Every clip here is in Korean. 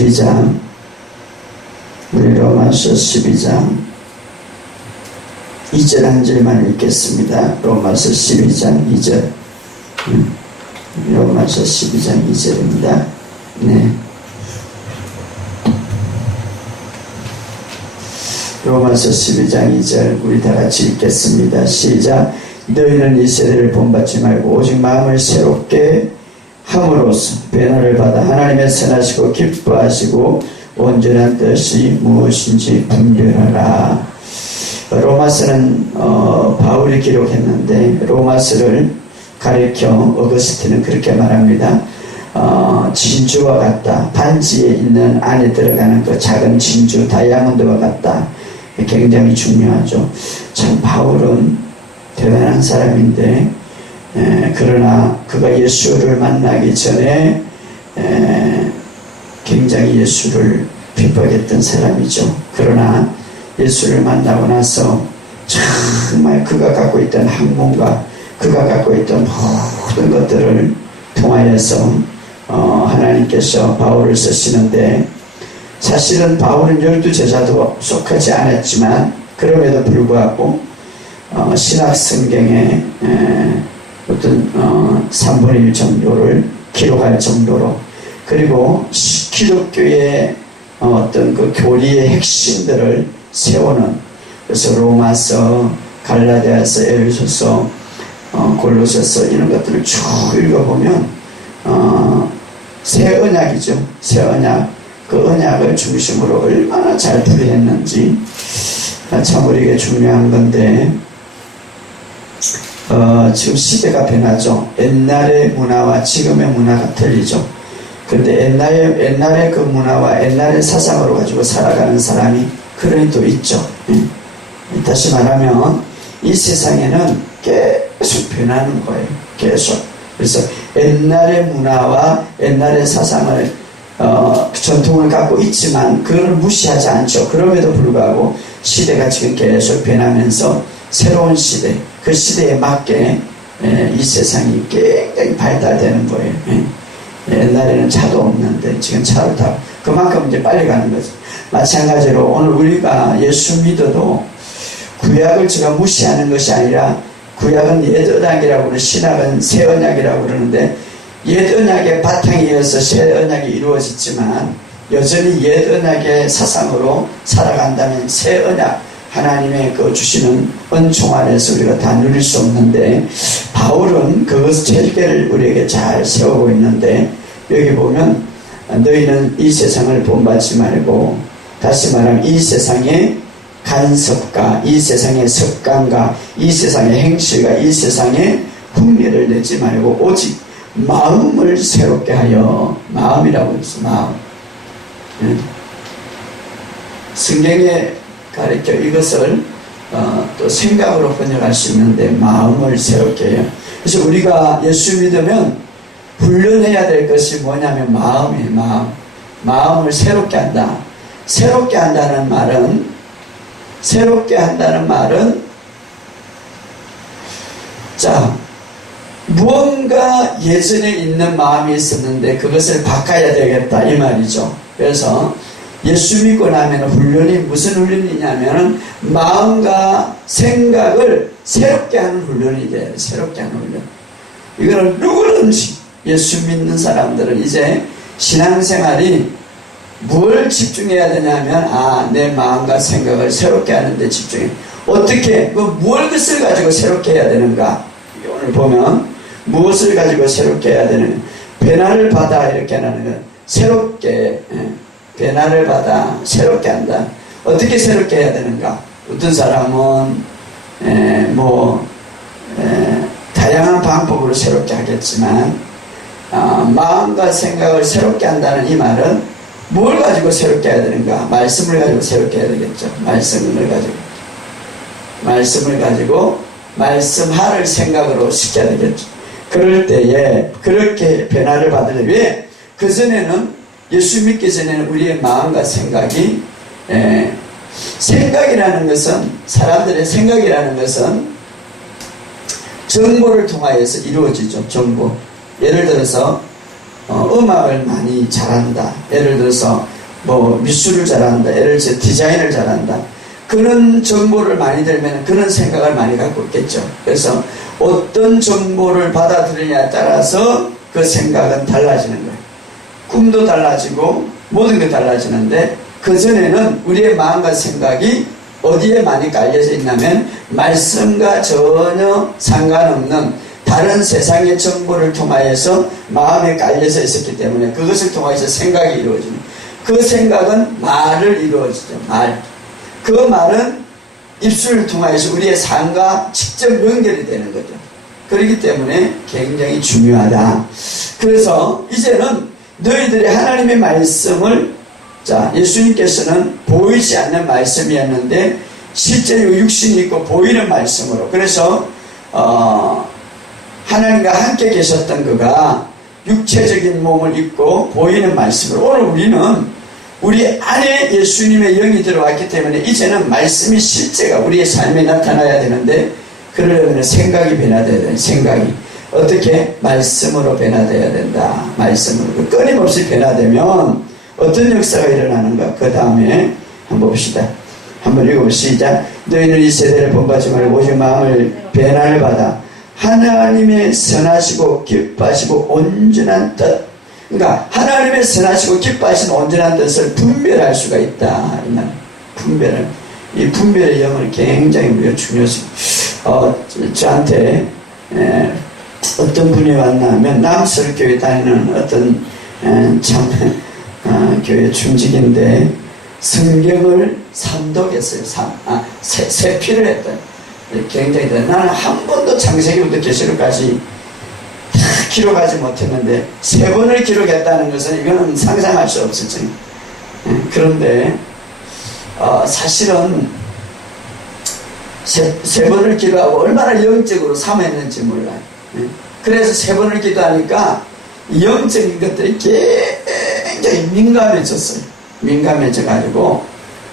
12장, 우리 로마서 12장 2절 한 절만 읽겠습니다. 로마서 12장 2절. 로마서 12장 2절입니다. 네. 로마서 12장 2절 우리 다같이 읽겠습니다. 시작. 너희는 이 세대를 본받지 말고 오직 마음을 새롭게 함으로써 변화를 받아 하나님의 선하시고 기뻐하시고 온전한 뜻이 무엇인지 분별하라. 로마서는 바울이 기록했는데 로마서를 가리켜 어거스틴은 그렇게 말합니다. 진주와 같다. 반지에 있는 안에 들어가는 그 작은 진주 다이아몬드와 같다. 굉장히 중요하죠. 참 바울은 대단한 사람인데 그러나 그가 예수를 만나기 전에 굉장히 예수를 핍박했던 사람이죠. 그러나 예수를 만나고 나서 정말 그가 갖고 있던 학문과 그가 갖고 있던 모든 것들을 통하여서 하나님께서 바울을 쓰시는데, 사실은 바울은 12제자도 속하지 않았지만 그럼에도 불구하고 신학 성경에 어떤 3분의 1 정도를 기록할 정도로, 그리고 기독교의 어떤 그 교리의 핵심들을 세우는, 그래서 로마서, 갈라디아서, 에베소서, 골로새서 이런 것들을 쭉 읽어보면 새 언약이죠. 새 언약. 그 언약을 중심으로 얼마나 잘 풀이했는지 참 우리에게 중요한 건데, 지금 시대가 변하죠. 옛날의 문화와 지금의 문화가 틀리죠. 그런데 옛날의 그 문화와 옛날의 사상으로 가지고 살아가는 사람이 그러니 또 있죠. 다시 말하면 이 세상에는 계속 변하는 거예요. 계속. 그래서 옛날의 문화와 옛날의 사상을 전통을 갖고 있지만 그걸 무시하지 않죠. 그럼에도 불구하고 시대가 지금 계속 변하면서 새로운 시대, 그 시대에 맞게 이 세상이 굉장히 발달되는 거예요. 옛날에는 차도 없는데 지금 차를 타고 그만큼 이제 빨리 가는 거죠. 마찬가지로 오늘 우리가 예수 믿어도 구약을 제가 무시하는 것이 아니라, 구약은 옛 언약이라고 그러고 신약은 새 언약이라고 그러는데, 옛 언약의 바탕에 이어서 새 언약이 이루어졌지만 여전히 옛 언약의 사상으로 살아간다면 새 언약, 하나님의 그 주시는 은총 안에서 우리가 다 누릴 수 없는데, 바울은 그것 체계를 우리에게 잘 세우고 있는데, 여기 보면 너희는 이 세상을 본받지 말고, 다시 말하면 이 세상의 간섭과 이 세상의 습관과 이 세상의 행실과 이 세상의 흥미를 내지 말고 오직 마음을 새롭게 하여, 마음이라고 했어. 마음. 성경에 가르쳐 이것을 또 생각으로 번역할 수 있는데 마음을 새롭게 해요. 그래서 우리가 예수 믿으면 훈련해야 될 것이 뭐냐면 마음이에요. 마음을 새롭게 한다. 새롭게 한다는 말은 자, 무언가 예전에 있는 마음이 있었는데 그것을 바꿔야 되겠다 이 말이죠. 그래서 예수 믿고 나면 훈련이 무슨 훈련이냐면 마음과 생각을 새롭게 하는 훈련이 돼요. 새롭게 하는 훈련. 이거는 누구든지 예수 믿는 사람들은 이제 신앙생활이 뭘 집중해야 되냐면 내 마음과 생각을 새롭게 하는 데 집중해. 어떻게 무엇을 가지고 새롭게 해야 되는가? 오늘 보면 무엇을 가지고 새롭게 해야 되는가? 변화를 받아 이렇게 하는 건 새롭게, 변화를 받아 새롭게 한다. 어떻게 새롭게 해야 되는가? 어떤 사람은 다양한 방법으로 새롭게 하겠지만 마음과 생각을 새롭게 한다는 이 말은 뭘 가지고 새롭게 해야 되는가? 말씀을 가지고 새롭게 해야 되겠죠. 말씀을 가지고 말씀하를 생각으로 시켜야 되겠죠. 그럴 때에 그렇게 변화를 받으려면, 왜? 그전에는 예수 믿기 전에는 우리의 마음과 생각이, 생각이라는 것은, 사람들의 생각이라는 것은 정보를 통하여서 이루어지죠. 정보. 예를 들어서 음악을 많이 잘한다. 예를 들어서 뭐 미술을 잘한다. 예를 들어서 디자인을 잘한다. 그런 정보를 많이 들면 그런 생각을 많이 갖고 있겠죠. 그래서 어떤 정보를 받아들이냐에 따라서 그 생각은 달라지는 거예요. 꿈도 달라지고 모든 게 달라지는데, 그전에는 우리의 마음과 생각이 어디에 많이 깔려져 있냐면 말씀과 전혀 상관없는 다른 세상의 정보를 통하여서 마음에 깔려져 있었기 때문에 그것을 통해서 생각이 이루어지는, 그 생각은 말을 이루어지죠. 그 말은 입술을 통하여서 우리의 삶과 직접 연결이 되는 거죠. 그렇기 때문에 굉장히 중요하다. 그래서 이제는 너희들이 하나님의 말씀을, 자, 예수님께서는 보이지 않는 말씀이었는데 실제로 육신이 있고 보이는 말씀으로, 그래서 하나님과 함께 계셨던 그가 육체적인 몸을 입고 보이는 말씀으로, 오늘 우리는 우리 안에 예수님의 영이 들어왔기 때문에 이제는 말씀이 실제가 우리의 삶에 나타나야 되는데, 그러려면 생각이 변화되어야 돼요. 생각이 어떻게? 말씀으로 변화되어야 된다. 말씀으로. 끊임없이 변화되면 어떤 역사가 일어나는가? 그 다음에 한번 봅시다. 한번 읽어보시죠. 시작. 너희는 이 세대를 본받지 말고 오직 마음을 변화를 받아 하나님의 선하시고 기뻐하시고 온전한 뜻, 그러니까 하나님의 선하시고 기뻐하시는 온전한 뜻을 분별할 수가 있다. 이 말. 분별을. 이 분별의 영을 굉장히 우리가 중요시. 저한테 어떤 분이 왔냐면 남설교회 다니는 어떤 교회 중직인데 성경을 삼독했어요. 세필을 했다. 굉장히 나는 한 번도 창세기부터 계시록까지 다 기록하지 못했는데 3번을 기록했다는 것은 이거는 상상할 수 없었죠. 그런데 사실은 세 번을 기도하고 얼마나 영적으로 삼했는지 몰라요. 그래서 3번을 기도하니까 영적인 것들이 굉장히 민감해졌어요. 민감해져가지고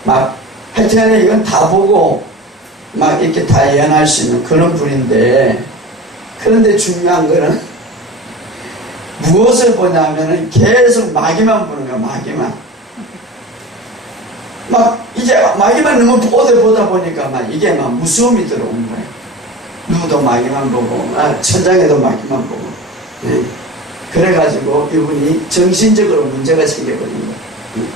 막 하여튼 이건 다 보고 막 이렇게 다 예언할 수 있는 그런 분인데, 그런데 중요한 거는 무엇을 보냐면은 계속 마귀만 보는 거야. 마귀만. 막 이제 마귀만 너무 보다 보니까 막 이게 막 무서움이 들어오는 거예요. 누구도 마귀만 보고, 천장에도 마귀만 보고. 그래가지고 이분이 정신적으로 문제가 생겨버린 거예요.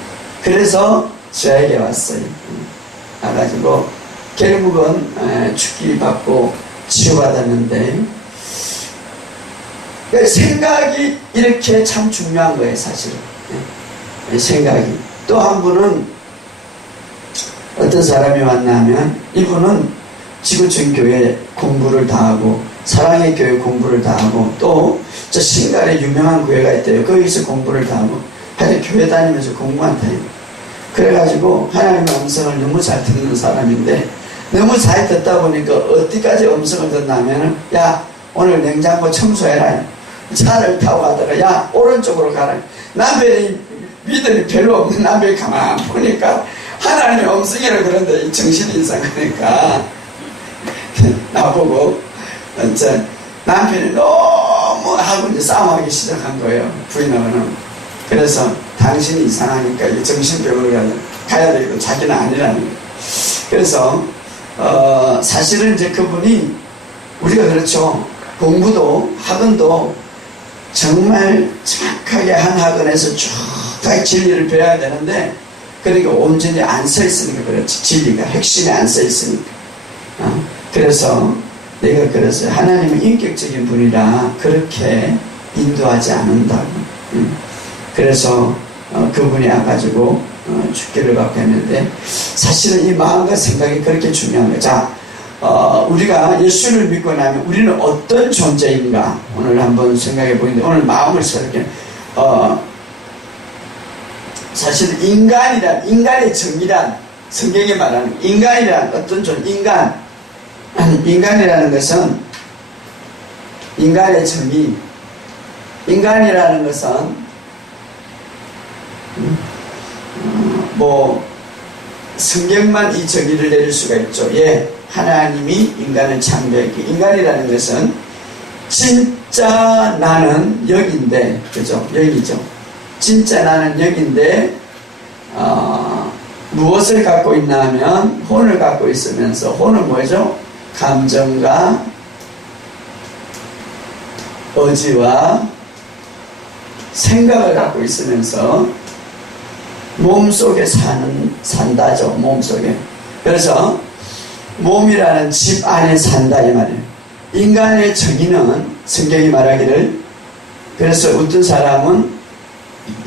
그래서 저에게 왔어요. 와가지고 결국은 죽기 받고 치유받았는데, 생각이 이렇게 참 중요한 거예요. 사실은. 생각이. 또 한 분은 어떤 사람이 왔냐면, 이분은 지구촌 교회 공부를 다 하고 사랑의 교회 공부를 다 하고 또 저 신갈에 유명한 교회가 있대요. 거기서 공부를 다 하고 하여튼 교회 다니면서 공부한다요. 그래가지고 하나님의 음성을 너무 잘 듣는 사람인데, 너무 잘 듣다 보니까 어디까지 음성을 듣냐면, 야 오늘 냉장고 청소해라. 차를 타고 가다가 야 오른쪽으로 가라. 남편이 믿음이 별로 없는 남편이 가만히 보니까 하나님의 음성이라 그런데 정신이 이상하니까 나보고 이제 남편이 너무 하고 이제 싸움하기 시작한 거예요. 부인하고는. 그래서 당신이 이상하니까 정신병원을 가야 되겠고 자기는 아니라는 거예요. 그래서 사실은 이제 그분이, 우리가 그렇죠. 공부도 학원도 정말 정확하게 한 학원에서 쭉 다 진리를 배워야 되는데, 그러니까 온전히 안 서 있으니까 그렇지. 진리가 핵심에 안 서 있으니까. 그래서 내가 그랬어요. 하나님은 인격적인 분이라 그렇게 인도하지 않는다고. 그래서 그분이 와가지고 죽기를 받고 했는데, 사실은 이 마음과 생각이 그렇게 중요한 거예요. 자, 우리가 예수를 믿고 나면 우리는 어떤 존재인가 오늘 한번 생각해 보는데, 오늘 마음을 새롭게 사실 인간의 정의란, 성경이 말하는 인간이란 어떤 존재, 인간이라는 것은, 인간의 정의, 인간이라는 것은 뭐 성경만 이 정의를 내릴 수가 있죠. 예, 하나님이 인간을 창조했기. 인간이라는 것은 진짜 나는 영인데, 그죠? 영이죠. 진짜 나는 영인데, 무엇을 갖고 있나 하면 혼을 갖고 있으면서, 혼은 뭐죠? 감정과 의지와 생각을 갖고 있으면서 몸속에 산다죠. 몸속에. 그래서 몸이라는 집 안에 산다 이 말이에요. 인간의 정의는 성경이 말하기를, 그래서 어떤 사람은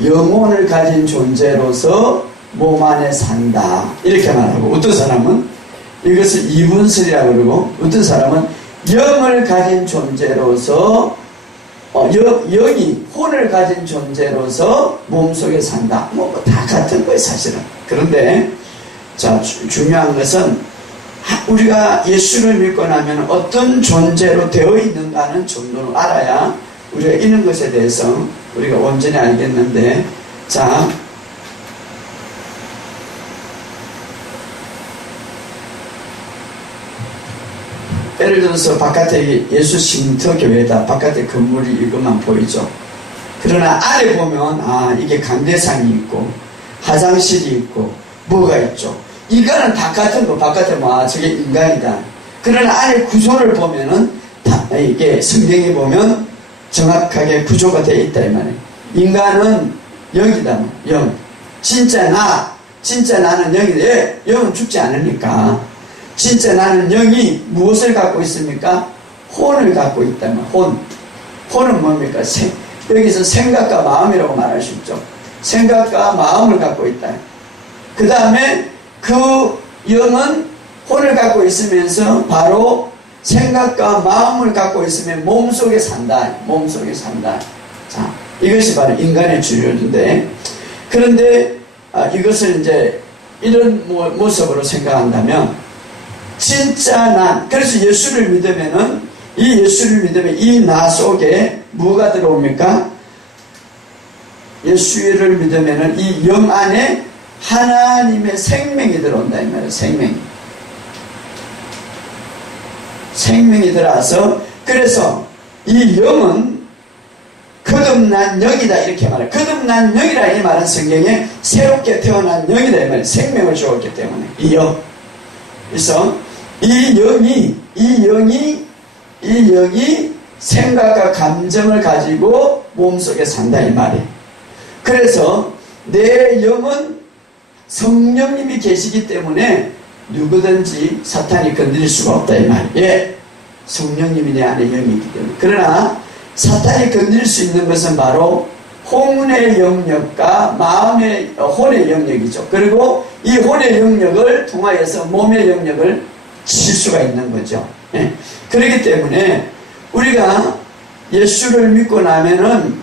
영혼을 가진 존재로서 몸 안에 산다 이렇게 말하고, 어떤 사람은 이것을 이분설이라고 그러고, 어떤 사람은 영을 가진 존재로서 영이 혼을 가진 존재로서 몸속에 산다. 뭐 다 같은 거예요 사실은. 그런데 자, 중요한 것은 우리가 예수를 믿고 나면 어떤 존재로 되어 있는가는 정도는 알아야 우리가 있는 것에 대해서 우리가 온전히 알겠는데, 자, 예를 들어서 바깥에 예수 쉼터 교회다. 바깥에 건물이 이것만 보이죠. 그러나 안에 보면 이게 강대상이 있고 화장실이 있고 뭐가 있죠. 인간은 다 같은 거. 바깥에 저게 인간이다. 그러나 안에 구조를 보면은 이게 성경에 보면 정확하게 구조가 되어 있다 이 말이에요. 인간은 영이다. 영. 진짜 나는 영인데, 영은 죽지 않으니까. 진짜 나는 영이 무엇을 갖고 있습니까? 혼을 갖고 있다. 혼은 뭡니까? 여기서 생각과 마음이라고 말할 수 있죠. 생각과 마음을 갖고 있다. 그 다음에 그 영은 혼을 갖고 있으면서 바로 생각과 마음을 갖고 있으면 몸속에 산다. 몸속에 산다. 자, 이것이 바로 인간의 주류인데, 그런데 이것을 이제 이런 모습으로 생각한다면, 진짜 난, 그래서 예수를 믿으면은, 이 예수를 믿으면 이 나 속에 뭐가 들어옵니까? 예수를 믿으면은 이 영 안에 하나님의 생명이 들어온다 이 말이에요. 생명이 들어와서, 그래서 이 영은 거듭난 영이다 이렇게 말해요. 거듭난 영이라 이 말은 성경에 새롭게 태어난 영이다 이 말이에요. 생명을 주었기 때문에 이 영. 그래서 이 영이 생각과 감정을 가지고 몸속에 산다 이 말이에요. 그래서 내 영은 성령님이 계시기 때문에 누구든지 사탄이 건드릴 수가 없다 이 말이에요. 예, 성령님이 내 안에 영이 있기 때문에. 그러나 사탄이 건드릴 수 있는 것은 바로 혼의 영역과 마음의 혼의 영역이죠. 그리고 이 혼의 영역을 통하여서 몸의 영역을 칠 수가 있는 거죠. 예. 그렇기 때문에 우리가 예수를 믿고 나면은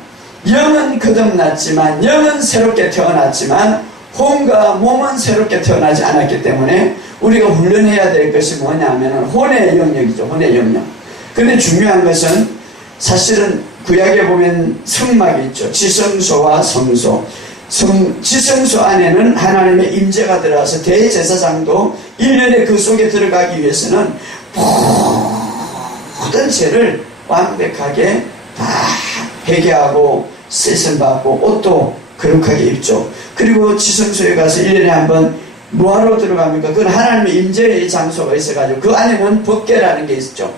영은 거듭났지만, 영은 새롭게 태어났지만 혼과 몸은 새롭게 태어나지 않았기 때문에 우리가 훈련해야 될 것이 뭐냐면 혼의 영역이죠. 혼의 영역. 그런데 중요한 것은 사실은 구약에 보면 성막이 있죠. 지성소와 성소. 지성소 안에는 하나님의 임재가 들어와서 대제사장도 1년에 그 속에 들어가기 위해서는 모든 죄를 완벽하게 다 회개하고 씻음 받고 옷도 거룩하게 입죠. 그리고 지성소에 가서 1년에 한 번 뭐하러 들어갑니까? 그건 하나님의 임재의 장소가 있어가지고 그 안에는 법궤라는 게 있죠.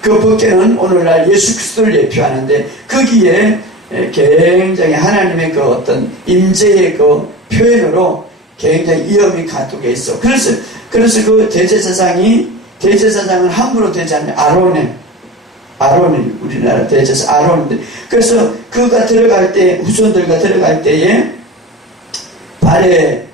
그 법궤는 오늘날 예수 그리스도를 예표하는데 거기에 굉장히 하나님의 그 어떤 임재의 그 표현으로 굉장히 위험이 가득해 있어. 그래서 그 대제사장은 함부로 되지 않는 아론이 우리나라 대제사 아론인데, 그래서 그가 들어갈 때, 후손들과 들어갈 때에 발에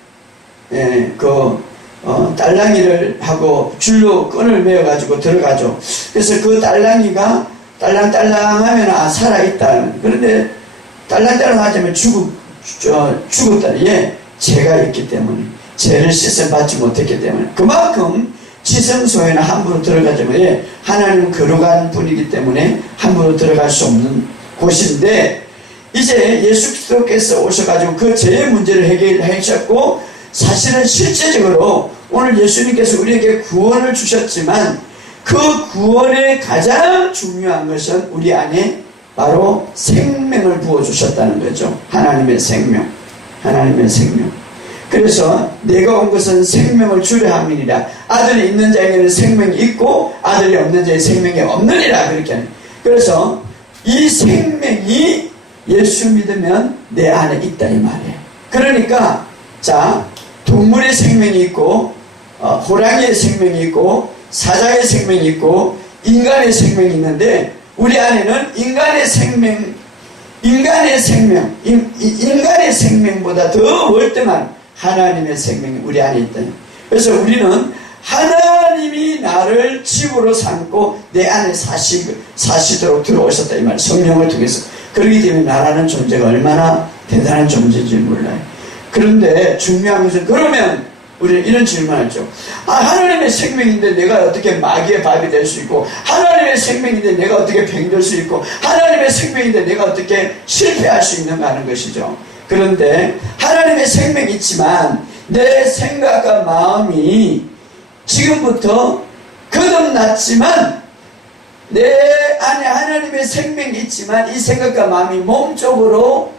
딸랑이를 하고 줄로 끈을 매어가지고 들어가죠. 그래서 그 딸랑이가 딸랑딸랑하면 살아있다. 그런데 딸랑딸랑하자면 죽었다. 예, 죄가 있기 때문에, 죄를 씻음 받지 못했기 때문에. 그만큼 지성소에는 함부로 들어가지 못해. 하나님은 거룩한 분이기 때문에 함부로 들어갈 수 없는 곳인데, 이제 예수 그리스도께서 오셔가지고 그 죄의 문제를 해결하셨고, 사실은 실제적으로 오늘 예수님께서 우리에게 구원을 주셨지만 그 구원의 가장 중요한 것은 우리 안에 바로 생명을 부어주셨다는 거죠. 하나님의 생명. 하나님의 생명. 그래서 내가 온 것은 생명을 주려 함이니라. 아들이 있는 자에게는 생명이 있고 아들이 없는 자에게 생명이 없느니라. 그렇게 하는. 그래서 이 생명이 예수 믿으면 내 안에 있다 이 말이에요. 그러니까 자, 동물의 생명이 있고 호랑이의 생명이 있고 사자의 생명이 있고 인간의 생명이 있는데 우리 안에는 인간의 생명보다 더 월등한 하나님의 생명이 우리 안에 있다. 그래서 우리는 하나님이 나를 집으로 삼고 내 안에 사시도록 들어오셨다 이 말. 성령을 통해서. 그렇기 때문에 나라는 존재가 얼마나 대단한 존재인지 몰라요. 그런데 중요한 것은 그러면 우리는 이런 질문을 하죠. 하나님의 생명인데 내가 어떻게 마귀의 밥이 될 수 있고, 하나님의 생명인데 내가 어떻게 병될 수 있고, 하나님의 생명인데 내가 어떻게 실패할 수 있는가 하는 것이죠. 그런데 하나님의 생명이 있지만 내 생각과 마음이 지금부터 거듭났지만 내 안에 하나님의 생명이 있지만 이 생각과 마음이 몸쪽으로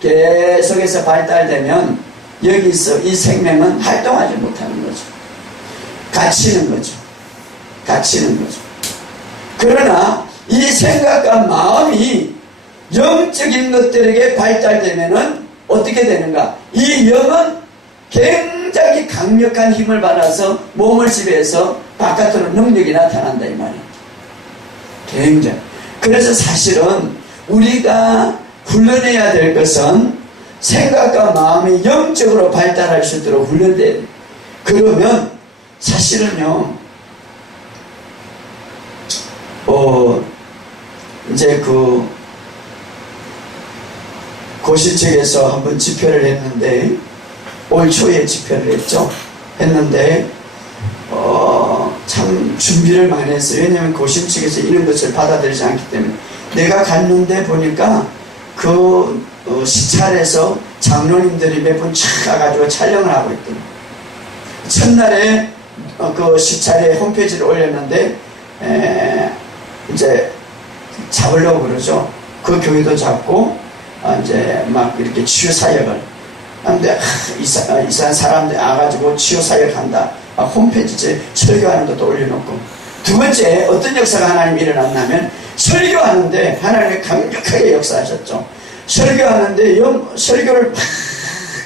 계속해서 발달되면 여기서 이 생명은 활동하지 못하는 거죠. 갇히는 거죠. 그러나 이 생각과 마음이 영적인 것들에게 발달되면은 어떻게 되는가? 이 영은 굉장히 강력한 힘을 받아서 몸을 지배해서 바깥으로 능력이 나타난다 이 말이에요. 굉장히. 그래서 사실은 우리가 훈련해야 될 것은 생각과 마음이 영적으로 발달할 수 있도록 훈련돼야 돼요. 그러면 사실은요, 이제 고시측에서 한번 집회를 했는데, 올 초에 집회를 했는데, 참 준비를 많이 했어요. 왜냐하면 고심 측에서 이런 것을 받아들이지 않기 때문에. 내가 갔는데 보니까 시찰에서 장로님들이 몇 분 가가지고 촬영을 하고 있더라고요. 첫날에 시찰에 홈페이지를 올렸는데, 이제 잡으려고 그러죠. 그 교회도 잡고, 이제 막 이렇게 치유사역을. 근데 이상한 사람들 와가지고 치유사역한다. 홈페이지에 설교하는 것도 올려놓고. 두 번째, 어떤 역사가 하나님이 일어났냐면, 설교하는데 하나님이 강력하게 역사하셨죠. 설교하는데 설교를 막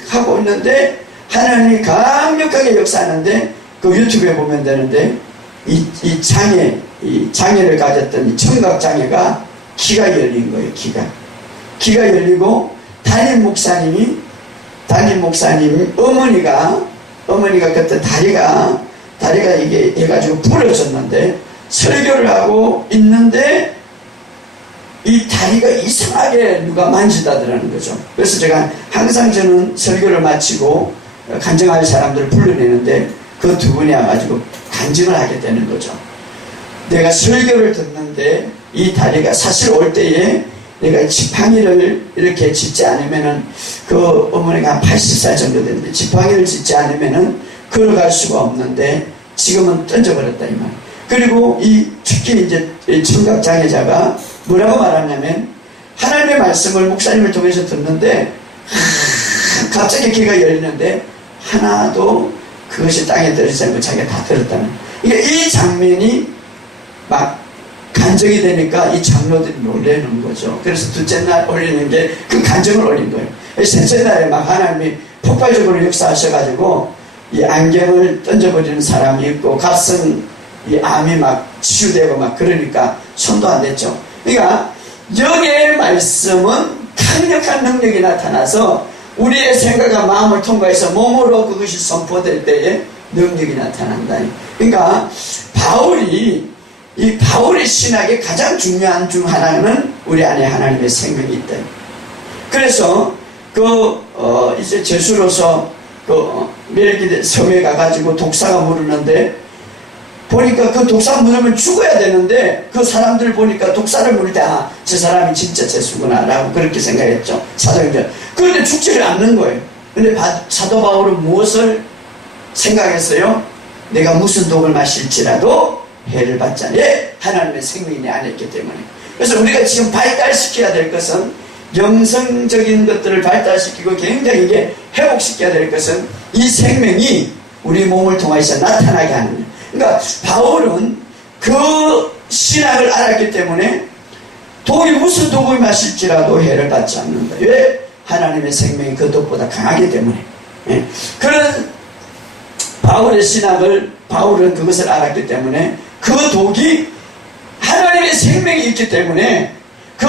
하고 있는데 하나님이 강력하게 역사하는데 그 유튜브에 보면 되는데 이 장애를 가졌던 이 청각장애가 귀가 열린 거예요. 귀가 열리고 담임 목사님 어머니가 그때 다리가 이게 해가지고 부러졌는데 설교를 하고 있는데 이 다리가 이상하게 누가 만지다더라는 거죠. 그래서 제가 항상 저는 설교를 마치고 간증할 사람들을 불러내는데 그 두 분이 와가지고 간증을 하게 되는 거죠. 내가 설교를 듣는데 이 다리가 사실 올 때에 내가 지팡이를 이렇게 짚지 않으면은 그 어머니가 한 80살 정도 됐는데 지팡이를 짚지 않으면은 걸어갈 수가 없는데 지금은 던져버렸다 이 말. 그리고 특히 이제 청각장애자가 뭐라고 말하냐면 하나님의 말씀을 목사님을 통해서 듣는데 갑자기 귀가 열리는데 하나도 그것이 땅에 떨어지지 않고 자기가 다 들었다는. 이 장면이 막 간증이 되니까 이 장로들이 놀라는 거죠. 그래서 둘째 날 올리는 게 그 간증을 올린 거예요. 셋째 날에 막 하나님이 폭발적으로 역사하셔가지고 이 안경을 던져버리는 사람이 있고 가슴 이 암이 막 치유되고 막 그러니까 손도 안 댔죠. 그러니까 영의 말씀은 강력한 능력이 나타나서 우리의 생각과 마음을 통과해서 몸으로 그것이 선포될 때에 능력이 나타난다. 그러니까 바울의 신학의 가장 중요한 중 하나는 우리 안에 하나님의 생명이 있다. 그래서 이제 제수로서 멜기데 섬에 가가지고 독사가 물었는데 보니까 그 독사 물으면 죽어야 되는데 그 사람들 보니까 독사를 물을 때 저 사람이 진짜 제수구나 라고 그렇게 생각했죠. 사도행전. 그런데 죽지를 않는 거예요. 근데 사도 바울은 무엇을 생각했어요? 내가 무슨 독을 마실지라도 해를 받잖아요. 예, 하나님의 생명이 내 안에 있기 때문에. 그래서 우리가 지금 발달시켜야 될 것은, 영성적인 것들을 발달시키고 굉장히 이게 회복시켜야 될 것은 이 생명이 우리 몸을 통해서 나타나게 하는 거예요. 그러니까 바울은 그 신학을 알았기 때문에 독이 무슨 독을 마실지라도 해를 받지 않는다. 왜? 하나님의 생명이 그 독보다 강하기 때문에. 예. 그런 바울의 신학을, 바울은 그것을 알았기 때문에 그 독이 하나님의 생명이 있기 때문에 그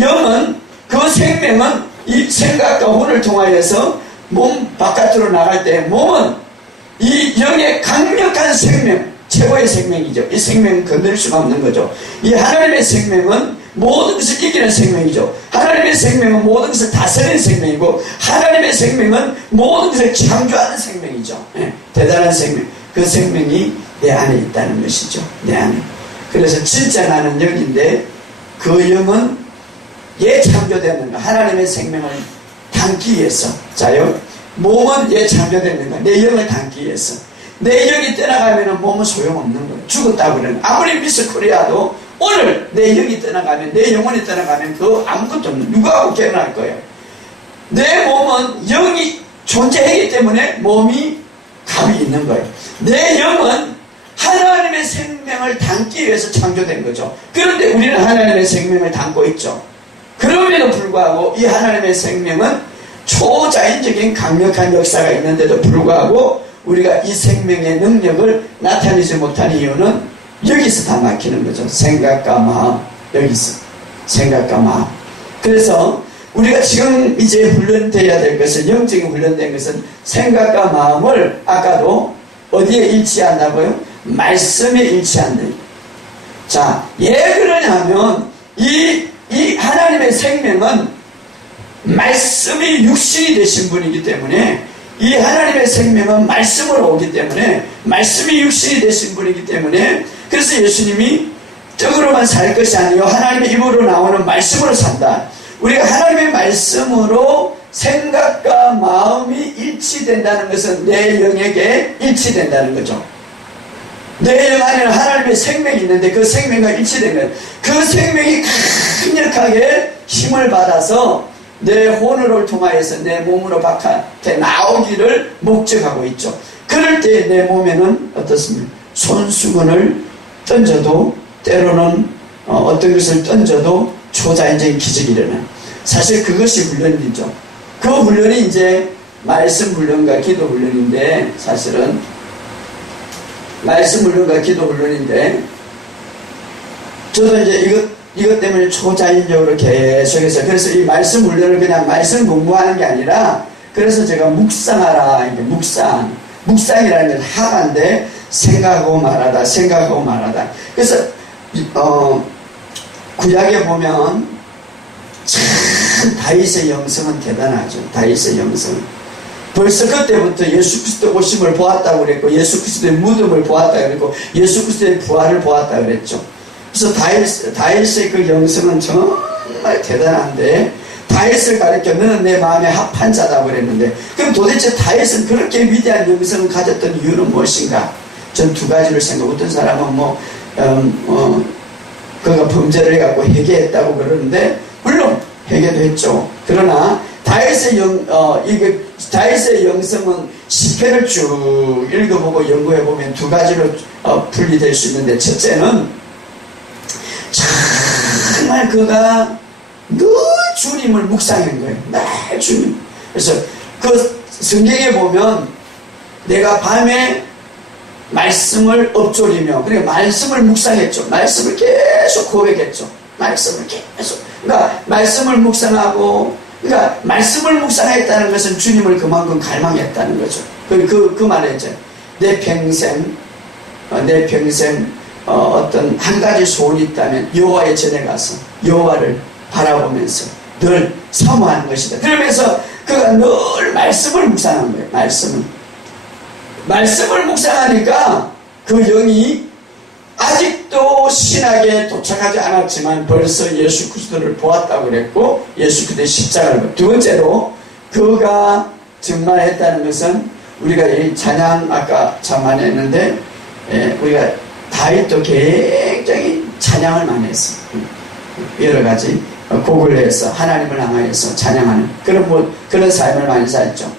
영은, 그 생명은 이 생각과 혼을 통하여서 몸 바깥으로 나갈 때 몸은 이 영의 강력한 생명, 최고의 생명이죠. 이 생명은 건들 수가 없는 거죠. 이 하나님의 생명은 모든 것을 이기는 생명이죠. 하나님의 생명은 모든 것을 다스리는 생명이고, 하나님의 생명은 모든 것을 창조하는 생명이죠. 예, 대단한 생명. 그 생명이 내 안에 있다는 것이죠. 내 안에. 그래서 진짜 나는 영인데 그 영은 창조되는 거. 하나님의 생명을 담기 위해서. 자요. 몸은 창조되는 거. 내 영을 담기 위해서. 내 영이 떠나가면 몸은 소용없는 거예요. 죽었다고 그러는. 아무리 미스 코리아도 오늘 내 영이 떠나가면, 내 영혼이 떠나가면 그 아무것도 없는, 누구하고 결혼할 거예요. 내 몸은 영이 존재하기 때문에 몸이 값이 있는 거예요. 내 영은 하나님의 생명을 담기 위해서 창조된 거죠. 그런데 우리는 하나님의 생명을 담고 있죠. 그럼에도 불구하고 이 하나님의 생명은 초자연적인 강력한 역사가 있는데도 불구하고 우리가 이 생명의 능력을 나타내지 못하는 이유는 여기서 다 막히는 거죠. 생각과 마음. 여기서. 생각과 마음. 그래서 우리가 지금 이제 훈련되어야 될 것은, 영적인 훈련된 것은 생각과 마음을 아까도 어디에 일치한다고요? 말씀에 일치한다. 자, 왜 그러냐면 이 하나님의 생명은 말씀이 육신이 되신 분이기 때문에, 이 하나님의 생명은 말씀으로 오기 때문에, 말씀이 육신이 되신 분이기 때문에, 그래서 예수님이 떡으로만 살 것이 아니요 하나님의 입으로 나오는 말씀으로 산다. 우리가 하나님의 말씀으로 생각과 마음이 일치된다는 것은 내 영에게 일치된다는 거죠. 내 영 안에는 하나님의 생명이 있는데 그 생명과 일치된 거예요. 그 생명이 강력하게 힘을 받아서 내 혼을 통하여서 내 몸으로 바깥에 나오기를 목적하고 있죠. 그럴 때 내 몸에는 어떻습니까? 손수건을 던져도, 때로는 어떤 것을 던져도 초자연적인 기적이 일어나요. 사실 그것이 훈련이죠. 그 훈련이 이제 말씀 훈련과 기도 훈련인데, 사실은 말씀 훈련과 기도 훈련인데, 저도 이제 이것 때문에 초자연적으로 계속해서, 그래서 이 말씀 훈련을 그냥 말씀 공부하는 게 아니라, 그래서 제가 묵상하라, 이게 묵상이라는 건 하가인데, 생각하고 말하다. 그래서 구약에 보면 참 다윗의 영성은 대단하죠. 다윗의 영성. 벌써 그때부터 예수 그리스도 오심을 보았다고 그랬고, 예수 그리스도의 무덤을 보았다고 그랬고, 예수 그리스도의 부활을 보았다고 그랬죠. 그래서 다윗의 그 영성은 정말 대단한데, 다윗을 가르쳐 너는 내 마음에 합한 자다고 그랬는데, 그럼 도대체 다윗은 그렇게 위대한 영성을 가졌던 이유는 무엇인가? 전 두 가지를 생각. 어떤 사람은 그가 범죄를 해갖고 회개했다고 그러는데, 물론 회개도 했죠. 그러나 다윗의 영성은 시편을 쭉 읽어보고 연구해보면 두 가지로 분리될 수 있는데, 첫째는 정말 그가 늘 주님을 묵상한 거예요. 늘 주님. 그래서 그 성경에 보면 내가 밤에 말씀을 엎조리며, 그러니까 말씀을 묵상했죠. 말씀을 계속 고백했죠. 말씀을 계속. 그러니까 말씀을 묵상하고, 그러니까 말씀을 묵상했다는 것은 주님을 그만큼 갈망했다는 거죠. 그 말에 이제 내 평생 어떤 한 가지 소원이 있다면 여호와의 전에 가서 여호와를 바라보면서 늘 사모하는 것이다. 그러면서 그가 늘 말씀을 묵상한 거예요. 말씀을 묵상하니까 그 영이 아직도 신학에 도착하지 않았지만 벌써 예수 그리스도를 보았다고 그랬고, 예수 그리스도의 십자가를 보았고, 두 번째로 그가 정말 했다는 것은, 우리가 이 찬양 아까 참 많이 했는데, 우리가 다 다윗도 굉장히 찬양을 많이 했어. 여러 가지 곡을 해서 하나님을 향하여서 찬양하는 그런 삶을 많이 살죠.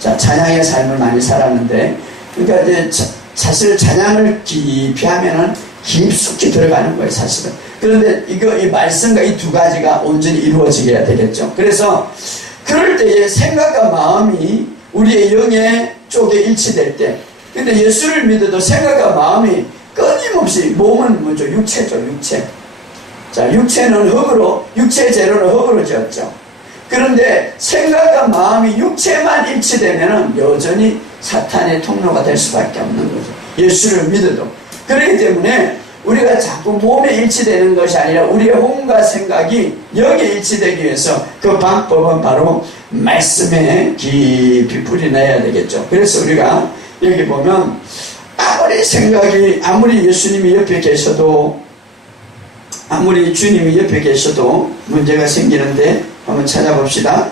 자, 찬양의 삶을 많이 살았는데, 그러니까 이제 사실 찬양을 깊이 하면은 깊숙이 들어가는 거예요, 사실은. 그런데 이 말씀과 이 두 가지가 온전히 이루어지게 해야 되겠죠. 그래서 그럴 때에 생각과 마음이 우리의 영의 쪽에 일치될 때, 근데 예수를 믿어도 생각과 마음이 끊임없이, 몸은 뭐죠? 육체죠, 육체. 자, 육체는 흙으로, 육체 재료는 흙으로 지었죠. 그런데 생각과 마음이 육체만 일치되면은 여전히 사탄의 통로가 될 수밖에 없는 거죠. 예수를 믿어도. 그렇기 때문에 우리가 자꾸 몸에 일치되는 것이 아니라 우리의 혼과 생각이 영에 일치되기 위해서 그 방법은 바로 말씀에 깊이 뿌리 내야 되겠죠. 그래서 우리가 여기 보면 아무리 예수님이 옆에 계셔도, 아무리 주님이 옆에 계셔도 문제가 생기는데 한번 찾아봅시다.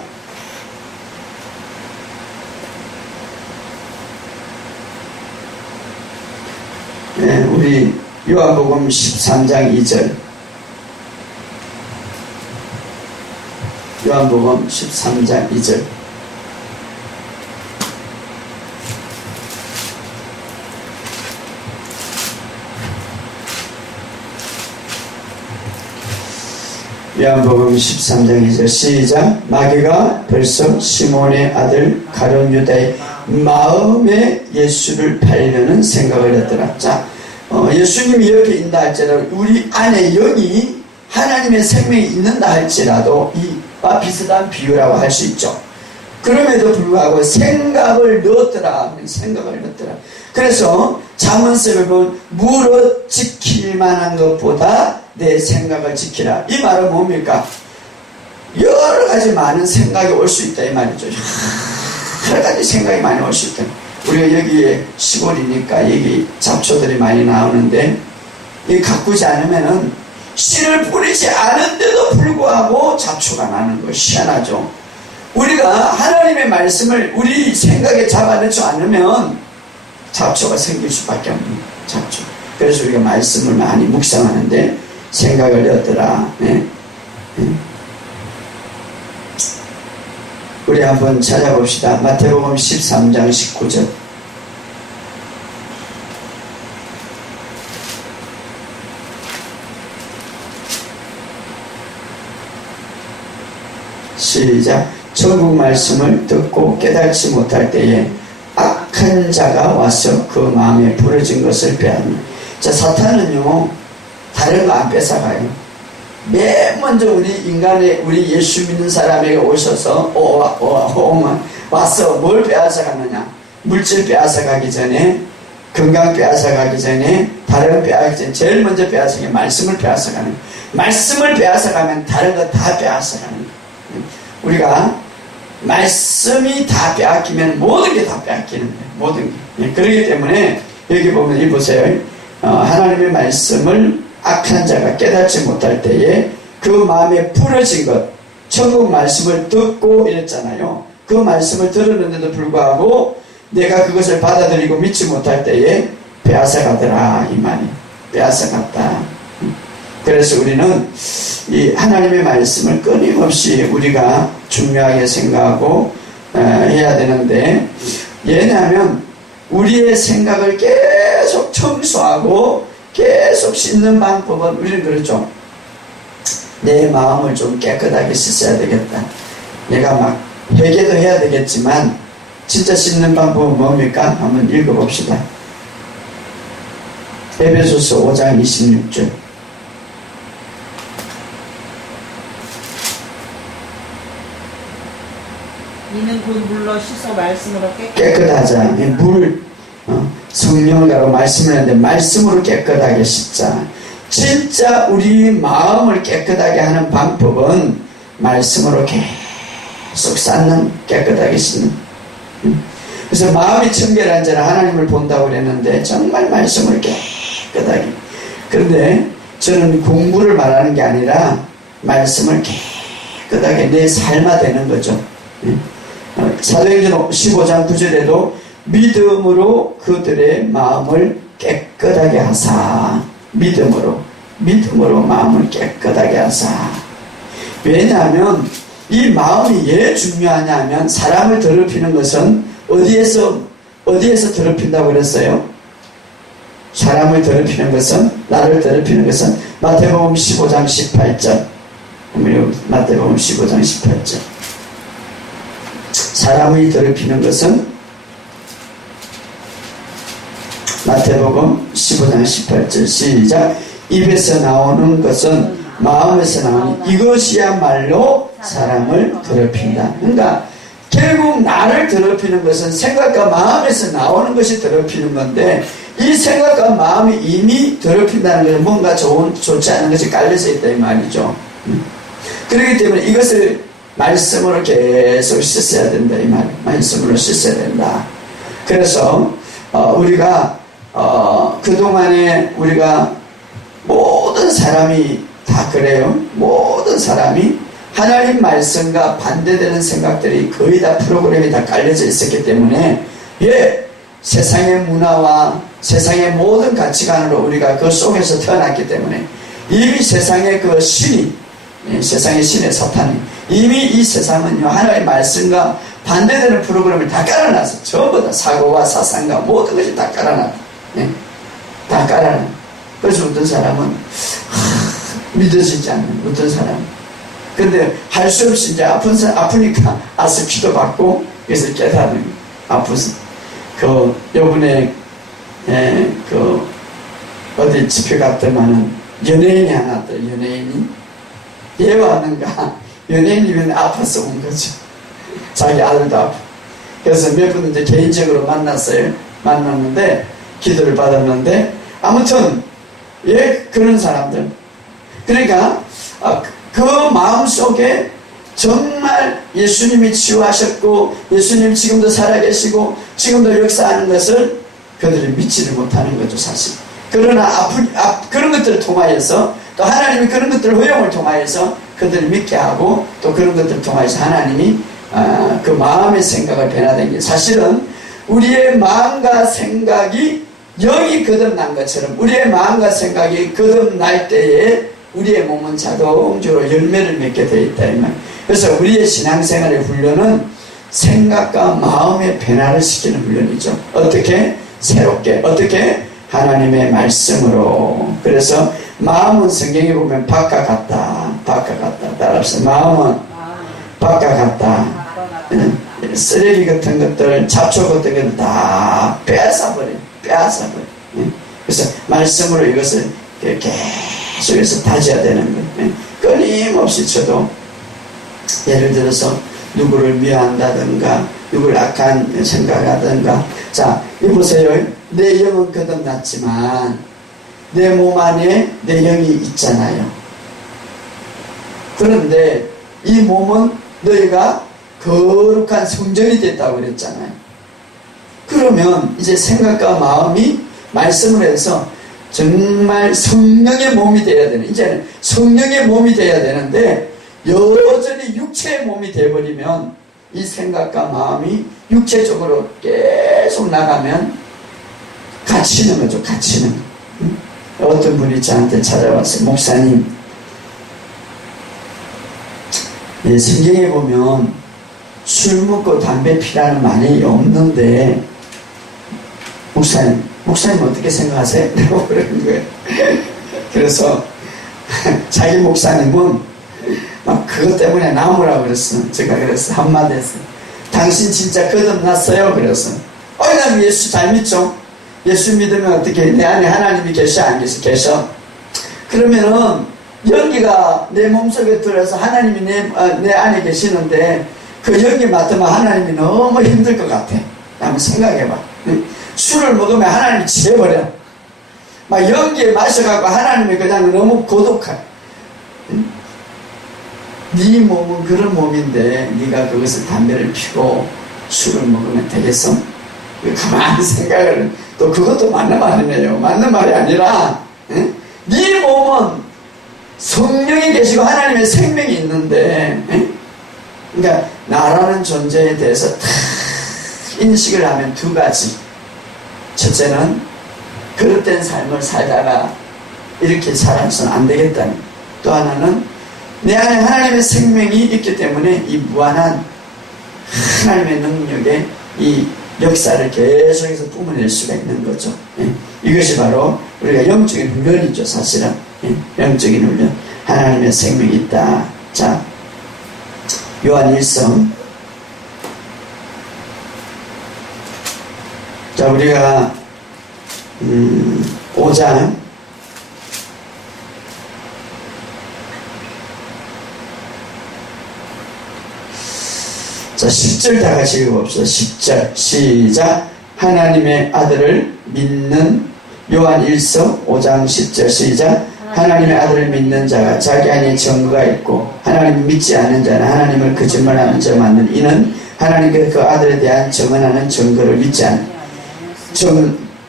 네, 우리 요한복음 13장 2절. 요한복음 13장 2절. 요한복음 13장 2절 시작. 마귀가 벌써 시몬의 아들 가룟 유다의 마음에 예수를 팔려는 생각을 했더라. 자, 예수님이 옆에 있다 할지라도 우리 안에 영이 하나님의 생명이 있는다 할지라도 이와 비슷한 비유라고 할 수 있죠. 그럼에도 불구하고 생각을 넣었더라. 그래서 잠언서를 보면 무릇 지킬 만한 것보다 내 생각을 지키라. 이 말은 뭡니까? 여러 가지 많은 생각이 올 수 있다 이 말이죠. 여러 가지 생각이 많이 올 수 있다. 우리가 여기에 시골이니까 여기 잡초들이 많이 나오는데 이 가꾸지 않으면은 씨를 뿌리지 않은데도 불구하고 잡초가 나는 거 희한하죠. 우리가 하나님의 말씀을 우리 생각에 잡아내지 않으면 잡초가 생길 수밖에 없는 잡초. 그래서 우리가 말씀을 많이 묵상하는데 생각을 얻더라. 네? 네? 우리 한번 찾아봅시다. 마태복음 13장 19절. 시작. 천국 말씀을 듣고 깨닫지 못할 때에 악한 자가 와서 그 마음에 부러진 것을 빼앗는. 자, 사탄은요 다른 거 안 뺏어가요. 맨 먼저 우리 예수 믿는 사람에게 오셔서 와서 뭘 빼앗아가느냐. 물질 빼앗아가기 전에, 건강 빼앗아가기 전에, 다른 거 빼앗아가기 전에 제일 먼저 빼앗아가는 게 말씀을 빼앗아가는. 말씀을 빼앗아가면 다른 거 다 빼앗아가는 거예요. 우리가 말씀이 다 빼앗기면 모든 게 다 빼앗기는 거예요. 모든 게. 그렇기 때문에 여기 보면 이 보세요. 하나님의 말씀을 악한 자가 깨닫지 못할 때에 그 마음에 부러진 것, 천국 말씀을 듣고 이랬잖아요. 그 말씀을 들었는데도 불구하고 내가 그것을 받아들이고 믿지 못할 때에 빼앗아가더라 이 말이. 빼앗아갔다. 그래서 우리는 이 하나님의 말씀을 끊임없이 우리가 중요하게 생각하고 해야 되는데, 왜냐하면 우리의 생각을 계속 청소하고 계속 씻는 방법은 우리는 그렇죠. 내 마음을 좀 깨끗하게 씻어야 되겠다. 내가 막 회개도 해야 되겠지만 진짜 씻는 방법은 뭡니까? 한번 읽어봅시다. 에베소서 5장 26절. 이는 곧 물로 씻어 말씀으로 깨끗하자. 성령으로 말씀을 하는데 말씀으로 깨끗하게 씻자. 진짜 우리 마음을 깨끗하게 하는 방법은 말씀으로 계속 쌓는, 깨끗하게 씻는. 그래서 마음이 청결한 자는 하나님을 본다고 그랬는데 정말 말씀을 깨끗하게. 그런데 저는 공부를 말하는 게 아니라 말씀을 깨끗하게 내 삶화되는 거죠. 사도행전 15장 9절에도 믿음으로 그들의 마음을 깨끗하게 깨끗하게 하사. 믿음으로 마음을 깨끗하게 하사. 왜냐하면 이 마음이 왜 중요하냐면 사람을 더럽히는 것은 어디에서 더럽힌다고 그랬어요? 사람을 더럽히는 것은, 나를 더럽히는 것은 마태복음 15장 18절. 마태복음 15장 18절. 사람을 더럽히는 것은 마태복음 15장 18절 시작. 입에서 나오는 것은 마음에서 나오는 이것이야말로 사람을 더럽힌다. 그러니까 결국 나를 더럽히는 것은 생각과 마음에서 나오는 것이 더럽히는 건데, 이 생각과 마음이 이미 더럽힌다는 것은 뭔가 좋지 않은 것이 깔려져 있다 이 말이죠. 그렇기 때문에 이것을 말씀으로 계속 씻어야 된다 이 말. 말씀으로 씻어야 된다. 그래서 우리가 그동안에 우리가 모든 사람이 다 그래요. 모든 사람이 하나님 말씀과 반대되는 생각들이 거의 다 프로그램이 다 깔려져 있었기 때문에, 세상의 문화와 세상의 모든 가치관으로 우리가 그 속에서 태어났기 때문에 이미 세상의 그 신이, 세상의 신의 사탄이 이미 이 세상은요 하나님의 말씀과 반대되는 프로그램을 다 깔아놨어. 전부 다 사고와 사상과 모든 것이 다 깔아놨다. 다 깔아놨다. 그래서 어떤 사람은 믿어지지 않는, 어떤 사람은 근데 할 수 없이 이제 아프니까 아스 기도받고 그래서 깨닫는, 아프서 요번에 어디 집회 갔더만은 연예인이 하나 왔더. 연예인이 얘 왔는가, 연예인이면 아파서 온 거죠. 자기 아들도 아파. 그래서 몇 분 이제 개인적으로 만났는데 기도를 받았는데, 아무튼 그런 사람들, 그러니까 그 마음 속에 정말 예수님이 치유하셨고 예수님 지금도 살아계시고 지금도 역사하는 것을 그들이 믿지를 못하는 거죠, 사실. 그러나 그런 것들을 통하여서, 또 하나님이 그런 것들을 허용을 통하여서 그들을 믿게 하고, 또 그런 것들을 통하여서 하나님이 그 마음의 생각을 변화된 게, 사실은 우리의 마음과 생각이 영이 거듭난 것처럼 우리의 마음과 생각이 거듭날 때에 우리의 몸은 자동적으로 열매를 맺게 되어 있다 이 말. 그래서 우리의 신앙생활의 훈련은 생각과 마음의 변화를 시키는 훈련이죠. 어떻게? 새롭게. 어떻게? 하나님의 말씀으로. 그래서 마음은 성경에 보면 밭과 같다. 밭과 같다. 따라합시다. 마음은 밭과 같다. 쓰레기 같은 것들, 잡초 같은 것들 다 빼앗아버려. 그래서 말씀으로 이것을 계속해서 다져야 되는 거예요. 끊임없이 쳐도, 예를 들어서 누구를 미워한다든가 누구를 악한 생각하든가, 자, 이보세요. 내 영은 거듭났지만 내 몸 안에 내 영이 있잖아요. 그런데 이 몸은 너희가 거룩한 성전이 됐다고 그랬잖아요. 그러면 이제 생각과 마음이 말씀을 해서 정말 성령의 몸이 되어야 되는, 이제는 성령의 몸이 되어야 되는데, 여전히 육체의 몸이 되어버리면 이 생각과 마음이 육체적으로 계속 나가면 갇히는 거죠. 갇히는. 어떤 분이 저한테 찾아왔어요. 목사님, 성경에 보면 술 먹고 담배 피라는 말이 없는데 목사님 어떻게 생각하세요? 라고 그러는 거예요. 그래서 자기 목사님은 막 그것 때문에 나무라고 그랬어. 제가 그랬어. 한마디 했어. 당신 진짜 거듭났어요? 그래서 난 예수 잘 믿죠. 예수 믿으면 어떻게, 내 안에 하나님이 계셔 안 계셔? 계셔. 그러면은 연기가 내 몸속에 들어서 하나님이 내 안에 계시는데 그 연기 맡으면 하나님이 너무 힘들 것 같아. 한번 생각해봐. 술을 먹으면 하나님이 지해버려. 막 연기에 마셔갖고 하나님이 그냥 너무 고독한. 네 몸은 그런 몸인데 네가 그것을 담배를 피고 술을 먹으면 되겠어? 가만히 생각을, 또 그것도 맞는 말이네요. 맞는 말이 아니라, 네 몸은 성령이 계시고 하나님의 생명이 있는데, 그러니까 나라는 존재에 대해서 다 인식을 하면 두 가지. 첫째는 그릇된 삶을 살다가 이렇게 살아서는 안 되겠다는. 또 하나는 내 안에 하나님의 생명이 있기 때문에 이 무한한 하나님의 능력에 이 역사를 계속해서 뿜어낼 수가 있는 거죠. 예. 이것이 바로 우리가 영적인 훈련이죠. 사실은. 예. 영적인 훈련. 하나님의 생명이 있다. 자, 요한 1서. 자, 우리가 5장 자, 10절 다 같이 읽어봅시다. 10절 시작. 하나님의 아들을 믿는 요한 1서 5장 10절 시작. 하나님의 아들을 믿는 자가 자기 안에 증거가 있고 하나님을 믿지 않는 자는 하나님을 거짓말하는 자 만든 이는 하나님께서 그 아들에 대한 증언하는 증거를 믿지 않는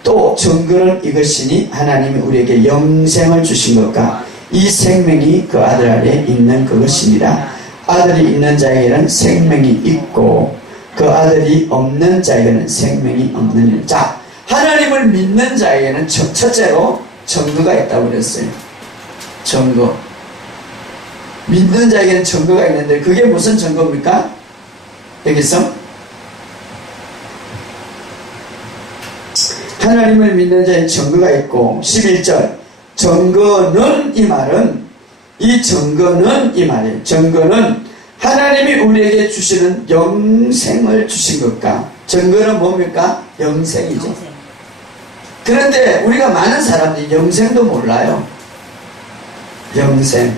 또 증거는 이것이니 하나님이 우리에게 영생을 주신 것과 이 생명이 그 아들 안에 있는 그것이니라. 아들이 있는 자에게는 생명이 있고 그 아들이 없는 자에게는 생명이 없느니라. 자, 하나님을 믿는 자에게는 첫째로 증거가 있다고 그랬어요. 증거. 믿는 자에게는 증거가 있는데 그게 무슨 증거입니까? 여기서 하나님을 믿는 자의 증거가 있고 11절 증거는 이 말은 이 증거는 이 말이에요. 증거는 하나님이 우리에게 주시는 영생을 주신 것과 증거는 뭡니까? 영생이죠. 그런데 우리가 많은 사람들이 영생도 몰라요. 영생.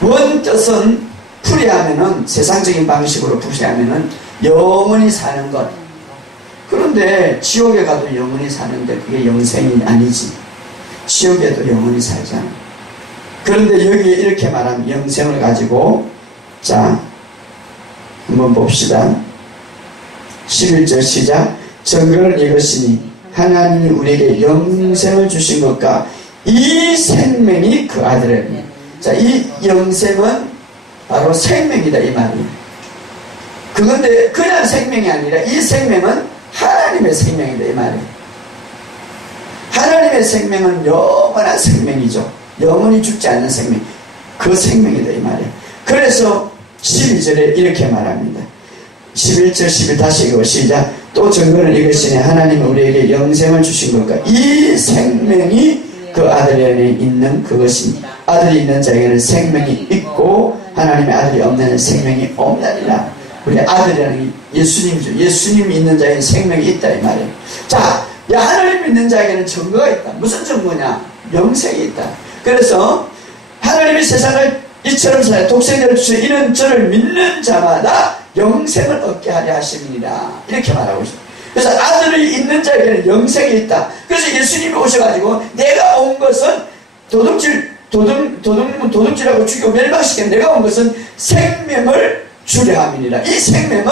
원 뜻은 풀이하면은 세상적인 방식으로 풀이하면은 영원히 사는 것. 그런데 지옥에 가도 영원히 사는데 그게 영생이 아니지. 지옥에도 영원히 살잖아. 그런데 여기에 이렇게 말하면 영생을 가지고 자 한번 봅시다. 11절 시작. 증거는 이것이니 하나님이 우리에게 영생을 주신 것과 이 생명이 그 아들에게. 자, 이 영생은 바로 생명이다 이 말이에요. 그건데 그냥 생명이 아니라 이 생명은 하나님의 생명이다 이 말이에요. 하나님의 생명은 영원한 생명이죠. 영원히 죽지 않는 생명. 그 생명이다 이 말이에요. 그래서 12절에 이렇게 말합니다. 11절 11 다시 읽어 시작. 또 증거는 이것이니 하나님은 우리에게 영생을 주신 것과 이 생명이 그 아들 안에 있는 그것입니다. 아들이 있는 자에게는 생명이 있고 하나님의 아들이 없는 생명이 없느니라. 우리 아들이라는 예수님이죠. 예수님이 있는 자에게는 생명이 있다 이 말이에요. 자, 하나님 믿는 자에게는 증거가 있다. 무슨 증거냐? 영생이 있다. 그래서 하나님이 세상을 이처럼 살아 독생자를 주셔 이는 저를 믿는 자마다 영생을 얻게 하려 하심이니라. 이렇게 말하고 있어요. 그래서 아들이 있는 자에게는 영생이 있다. 그래서 예수님이 오셔가지고 내가 온 것은 도둑질하고 죽이고 멸망시킨 내가 온 것은 생명을 주려 함이니라. 이 생명은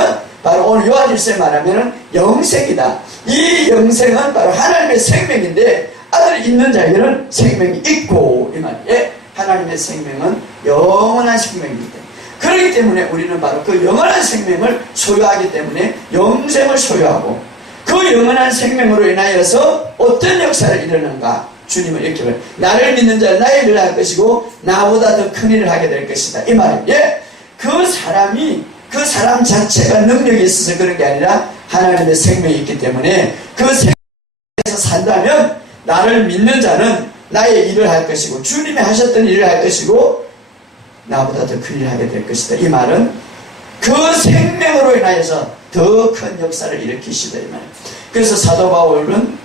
바로 오늘 요한일서에 말하면 영생이다. 이 영생은 바로 하나님의 생명인데 아들이 있는 자에게는 생명이 있고 이 말이에요. 하나님의 생명은 영원한 생명입니다. 그렇기 때문에 우리는 바로 그 영원한 생명을 소유하기 때문에 영생을 소유하고 그 영원한 생명으로 인하여서 어떤 역사를 이루는가? 주님은 이렇게 말해요. 나를 믿는 자는 나의 일을 할 것이고 나보다 더 큰 일을 하게 될 것이다. 이 말이에요. 예? 그 사람 자체가 능력이 있어서 그런 게 아니라 하나님의 생명이 있기 때문에 그 생명에서 산다면 나를 믿는 자는 나의 일을 할 것이고 주님이 하셨던 일을 할 것이고 나보다 더 큰 일을 하게 될 것이다. 이 말은 그 생명으로 인하여서 더 큰 역사를 일으키시다 이 말이에요. 그래서 사도 바울은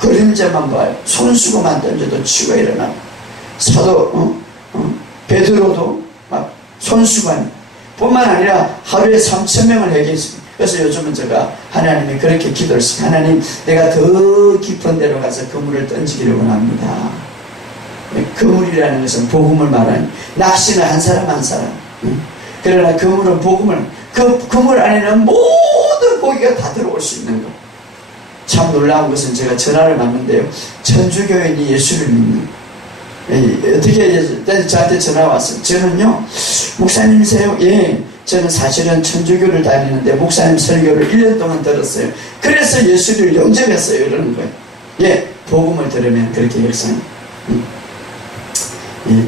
그림자만 봐요. 손수고만 던져도 치고 일어나고 사도 베드로도 막 손수고만 뿐만 아니라 하루에 3,000명을 회개했습니다. 그래서 요즘은 제가 하나님이 그렇게 기도를 했어요. 하나님 내가 더 깊은 데로 가서 그물을 던지기를 원합니다. 그물이라는 것은 복음을 말하는 낚시는 한 사람 한 사람. 그러나 그물은 복음을 그 그물 안에는 모든 고기가 다 들어올 수 있는 것. 참 놀라운 것은 제가 전화를 받는데요. 천주교인이 예수를 믿는 어떻게 저한테 전화 왔어요. 저는요 목사님이세요? 예. 저는 사실은 천주교를 다니는데 목사님 설교를 1년 동안 들었어요. 그래서 예수를 영접했어요. 이러는 거예요. 예, 복음을 들으면 그렇게 역사해요. 예.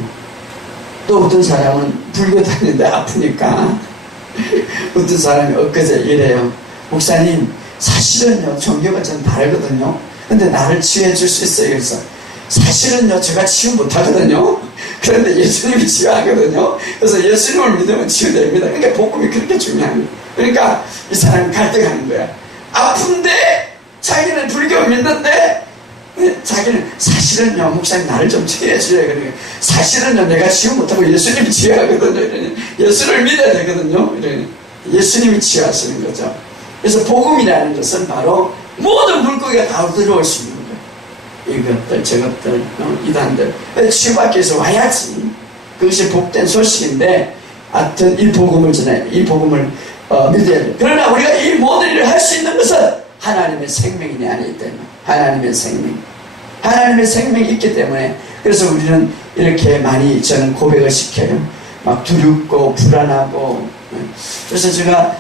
또 어떤 사람은 불교 다니는데 아프니까 어떤 사람이 엊그제 이래요. 목사님, 사실은요 종교가 좀 다르거든요. 근데 나를 치유해 줄 수 있어요. 그래서 사실은요 제가 치유 못하거든요. 그런데 예수님이 치유하거든요. 그래서 예수님을 믿으면 치유됩니다. 그러니까 복음이 그렇게 중요한 거예요. 그러니까 이 사람이 갈등하는 거야. 아픈데 자기는 불교 믿는데 자기는 사실은요 목사님 나를 좀 치유해 주래요. 그러니까 사실은요 내가 치유 못하고 예수님이 치유하거든요. 이러니 예수를 믿어야 되거든요. 이러니 예수님이 치유하시는 거죠. 그래서 복음이라는 것은 바로 모든 물고기가 다 들어올 수 있는 거예요. 이것들 저것들 이단들 치유받기 위해서 와야지. 그것이 복된 소식인데 하여튼 이 복음을 전해 이 복음을 믿어야 돼요. 그러나 우리가 이 모든 일을 할 수 있는 것은 하나님의 생명이 내 안에 있기 때문에 하나님의 생명이 있기 때문에 그래서 우리는 이렇게 많이 저는 고백을 시켜요. 막 두렵고 불안하고 그래서 제가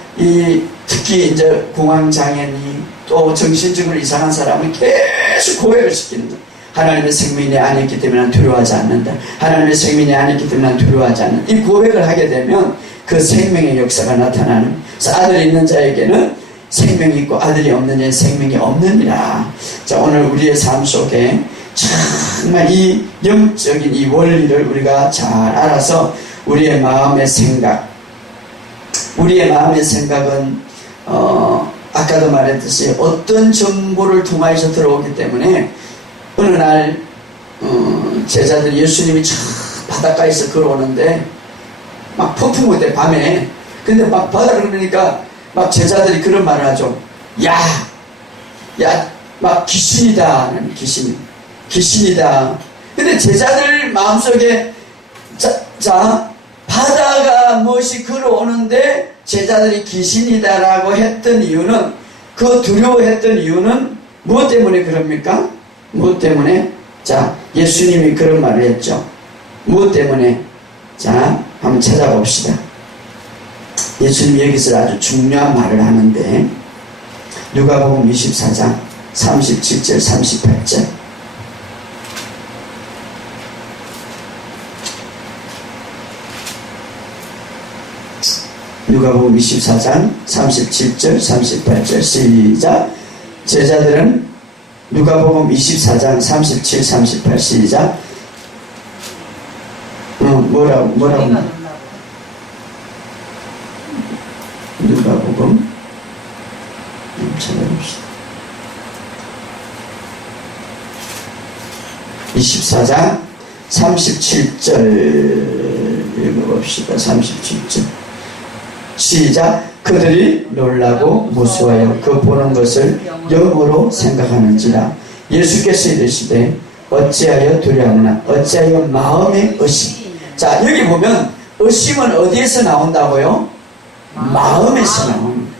특히 이제 공황장애니 또 정신적으로 이상한 사람은 계속 고백을 시키는 거예요. 하나님의 생명이 내 안에 있기 때문에 난 두려워하지 않는다. 하나님의 생명이 내 안에 있기 때문에 난 두려워하지 않는다. 이 고백을 하게 되면 그 생명의 역사가 나타나는. 그래서 아들이 있는 자에게는 생명이 있고 아들이 없는 자에게는 생명이 없느니라. 자, 오늘 우리의 삶 속에 정말 이 영적인 이 원리를 우리가 잘 알아서 우리의 마음의 생각은 아까도 말했듯이 어떤 정보를 통하여서 들어오기 때문에 어느 날 제자들이 예수님이 참 바닷가에서 걸어오는데 막 폭풍 올 때 밤에 근데 막 바다를 그러니까 막 제자들이 그런 말을 하죠. 야 막 귀신이다. 귀신이다. 근데 제자들 마음속에 자 바다가 무엇이 걸어오는데 제자들이 귀신이다라고 했던 이유는 그 두려워했던 이유는 무엇 때문에 그럽니까? 무엇 때문에? 자, 예수님이 그런 말을 했죠. 무엇 때문에? 자, 한번 찾아봅시다. 예수님이 여기서 아주 중요한 말을 하는데 누가복음 24장 37절 38절 누가복음 24장 37절 38절 시작. 제자들은 누가복음 24장 37, 38 시작. 뭐라고 누가복음 찾아봅시다. 24장 37절 읽어봅시다. 37절 시작. 그들이 놀라고 무수하여 그 보는 것을 영으로 생각하는지라. 예수께서 이르시되 어찌하여 두려워하느냐 어찌하여 마음의 의심. 자, 여기 보면 의심은 어디에서 나온다고요? 마음에서 나옵니다.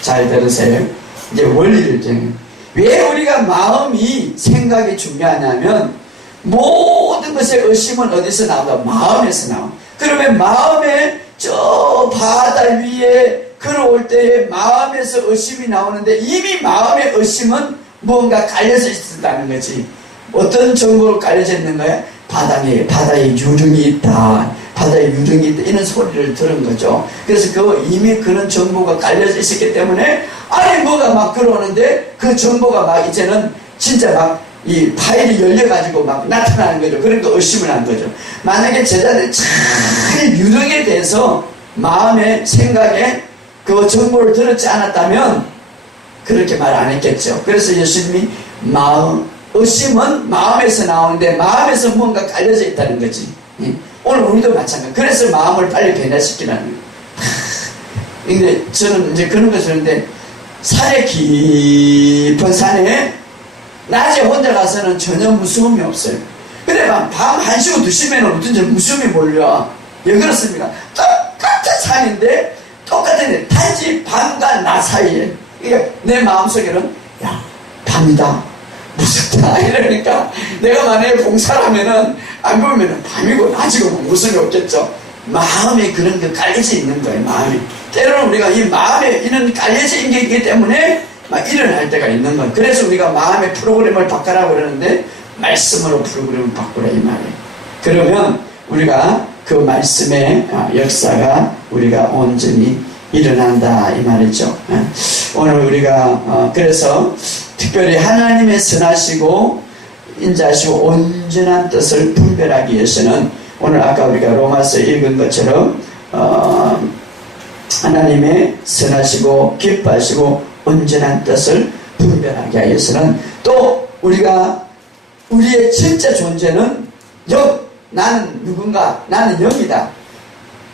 잘 들으세요. 이제 원리를 정해요. 왜 우리가 마음이 생각이 중요하냐면 모든 것의 의심은 어디서 나온다? 마음에서 나옵니다. 그러면 마음에 저 바다 위에 걸어올 때에 마음에서 의심이 나오는데 이미 마음의 의심은 무언가 깔려져 있다는 거지. 어떤 정보로 깔려져 있는 거야? 바다에 유령이 있다. 바다에 유령이 있다. 이런 소리를 들은 거죠. 그래서 이미 그런 정보가 깔려져 있었기 때문에 안에 뭐가 막 들어오는데 그 정보가 막 이제는 진짜 막 이 파일이 열려가지고 막 나타나는 거죠. 그러니까 의심을 한 거죠. 만약에 제자들이 잘 유령에 대해서 마음의 생각에 그 정보를 들었지 않았다면 그렇게 말 안 했겠죠. 그래서 예수님이 의심은 마음에서 나오는데 마음에서 뭔가 깔려져 있다는 거지. 오늘 우리도 마찬가지. 그래서 마음을 빨리 변화시키라는 거예요. 근데 저는 이제 그런 것을 하는데 산에 깊은 산에 낮에 혼자 가서는 전혀 무서움이 없어요. 근데 밤 1시고 2시면 어쩐지 무서움이 몰려. 왜 그렇습니까? 똑같은 산인데 똑같은데 단지 밤과 낮 사이에. 그러니까 내 마음속에는 야 밤이다 무섭다 이러니까 내가 만약에 봉사를 하면은 안 보면은 밤이고 낮이고 무서움이 없겠죠. 마음에 그런 게 깔려져 있는 거예요. 마음에. 때로는 우리가 이 마음에 이런 깔려져 있는 게 있기 때문에 막 일어날 때가 있는 거예요. 그래서 우리가 마음의 프로그램을 바꾸라고 그러는데 말씀으로 프로그램을 바꾸라 이 말이에요. 그러면 우리가 그 말씀의 역사가 우리가 온전히 일어난다 이 말이죠. 오늘 우리가 그래서 특별히 하나님의 선하시고 인자하시고 온전한 뜻을 분별하기 위해서는 오늘 아까 우리가 로마서 읽은 것처럼 하나님의 선하시고 기뻐하시고 온전한 뜻을 분별하기 위해서는 또 우리가 우리의 진짜 존재는 나는 누군가, 나는 영이다.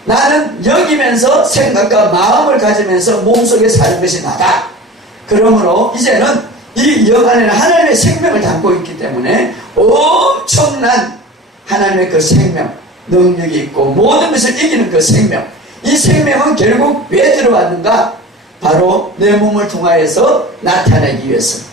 나는 영이면서 생각과 마음을 가지면서 몸속에 사는 것이 나다. 그러므로 이제는 이 영 안에는 하나님의 생명을 담고 있기 때문에 엄청난 하나님의 그 생명, 능력이 있고 모든 것을 이기는 그 생명, 이 생명은 결국 왜 들어왔는가? 바로 내 몸을 통하여서 나타내기 위해서.